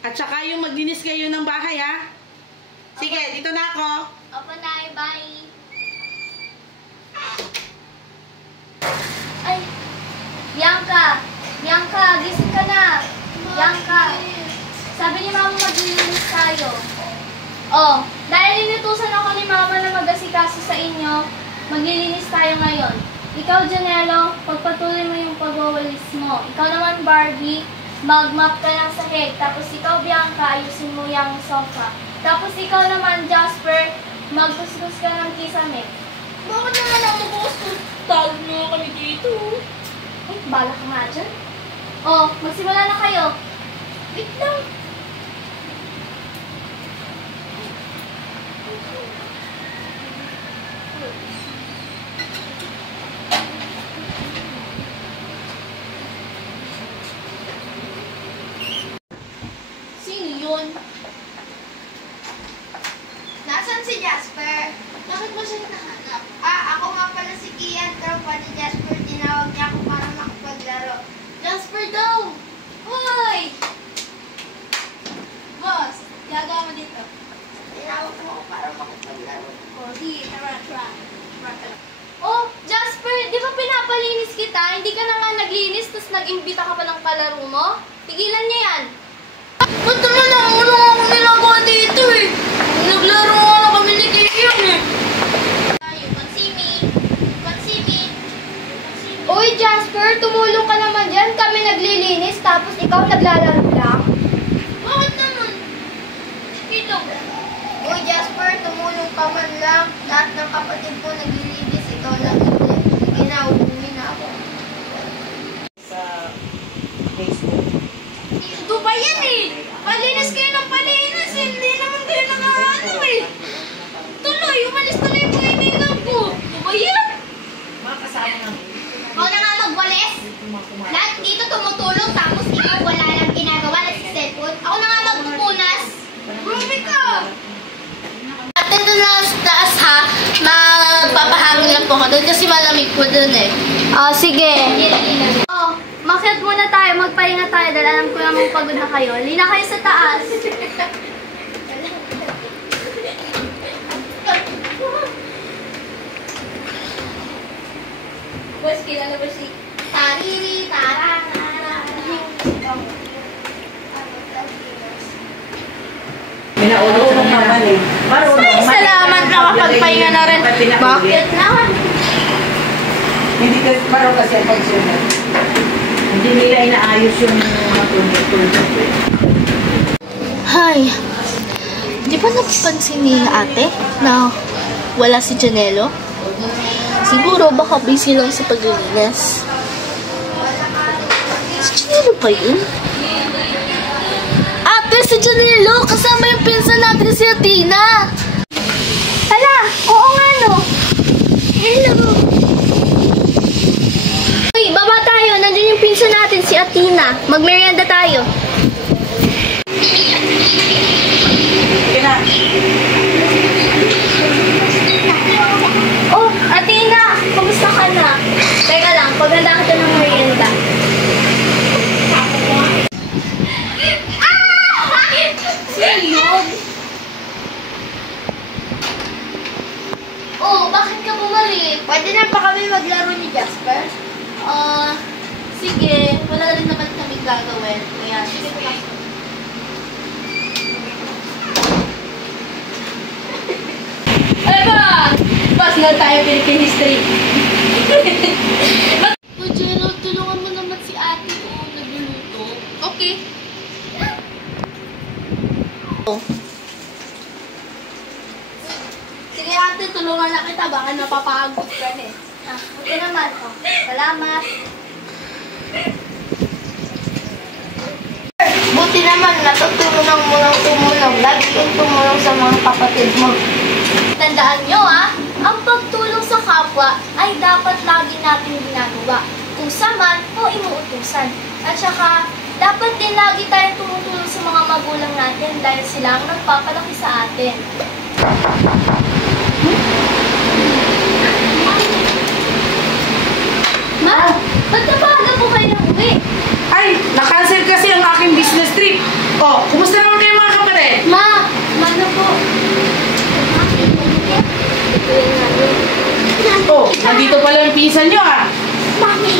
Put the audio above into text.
At saka yung maglinis kayo ng bahay, ha? Sige, dito na ako. Opo, Nay. Bye. Ay, Bianca! Bianca, gising ka na! Bianca! Sabi ni Mama maglilinis tayo. Oh, dahil inutusan ako ni Mama na mag-asikaso sa inyo, maglilinis tayo ngayon. Ikaw, Janelo, pagpatuloy mo yung pagwawalis mo. Ikaw naman, Barbie, mag-mop ka ng sahig. Tapos ikaw, Bianca, ayusin mo yung sofa. Tapos ikaw naman, Jasper, magkuskus ka ng kisame. Bakit naman ako magkuskus? Tawag niyo kami dito. Ay, bala ka nga dyan. Oh, magsimula na kayo. Wait lang. Sino yun? Nasaan si Jasper? Bakit mo siya hinahanap? Ako nga pala si Kian, tropa ni Jasper. Tinawag niya ako para makipaglaro. Jasper daw! Hoy! Boss, gagawa mo dito. Tinawag mo ako para makipaglaro. Di, tara. Oh, Jasper, di ba pinapalinis kita? Hindi ka na nga naglinis, tapos nag-imbita ka pa ng kalaro mo? Tigilan niya yan. Ba't naman ako lang ako nilagawa dito eh? Naglaro nga na kami ni Kian eh. Pansimi. Uy, Jasper, tumulong ka naman dyan. Kami naglilinis, tapos ikaw naglalaro lang. Bakit naman? Dito. Uy, Jasper, tumulong ka man lang. Lahat ng kapatid ko naglilinis. Ikaw lang hindi. Sige na, uuwi na ako. Sa Facebook. Ito ba yan eh? Palinis kayo ng palinis. Hindi naman kayo nakaano eh. Tuloy, umalis na yung kaibigan ko. Ito ba yan? Mga kasama namin. Ikaw na nga magwalis. Lahat dito tumutulong, tapos ikaw wala lang ginagawa na si cellphone. Ako na nga magpupunas. Grabe ka. At dito na sa taas ha, magpapahangin lang po ako doon kasi malamig po doon eh. Sige. Oh, makiat muna tayo, magpahinga tayo dahil alam ko namang pagod na kayo. Lina kayo sa taas. Boss, kilala ba si Tariri, tarara. Minaulong naman eh. Ay, salamat nakapagpahinga na rin. Bakit naman? Hindi kasi parang kasi ang pagsunod. Hindi nila inaayos yung matulog-tulog. Hay, di ba napansin ni ate na wala si Janelo? Siguro baka busy lang sa paglilinis. Si Janelo pa yun? Ate, si Janelo! Kasama yung pinsan natin si Athena! Hala, oo nga no. Hello! Uy, baba tayo. Nandun yung pinsan natin, si Athena. Magmerienda tayo. Kina, Oh, Athena! Kumusta ka na? Teka lang, paghanda kita ng merienda. Sino yun? Oh, bakit ka bumalik? Pwede na pa kami maglaro ni Jasper? Sige. Wala rin naman kaming gagawin. Kaya, sige pa. Pas na tayo Philippine history. O Janelo, tulungan mo naman si ate ko. Nagluluto. Okay. Sige ate, tulungan na kita. Baka napapagod ka na eh. Okay naman. Oh, salamat. Buti naman, natutulungan mo ng tumulong. Lagi kang tumulong sa mga kapatid mo. Tandaan nyo ang pagtulong sa kapwa ay dapat lagi natin ginagawa. Utusan man o inuutusan. At saka, dapat din lagi tayong tumutulong sa mga magulang natin dahil sila ang nagpapalaki sa atin. Ma, ba't nabahala po kayo ng uwi? ay, nakancel kasi ang aking business trip. Oh, kumusta naman kayo mga kapatid? Ma! Ano po? Oh, nandito pala yung pinsan nyo ah. Mami!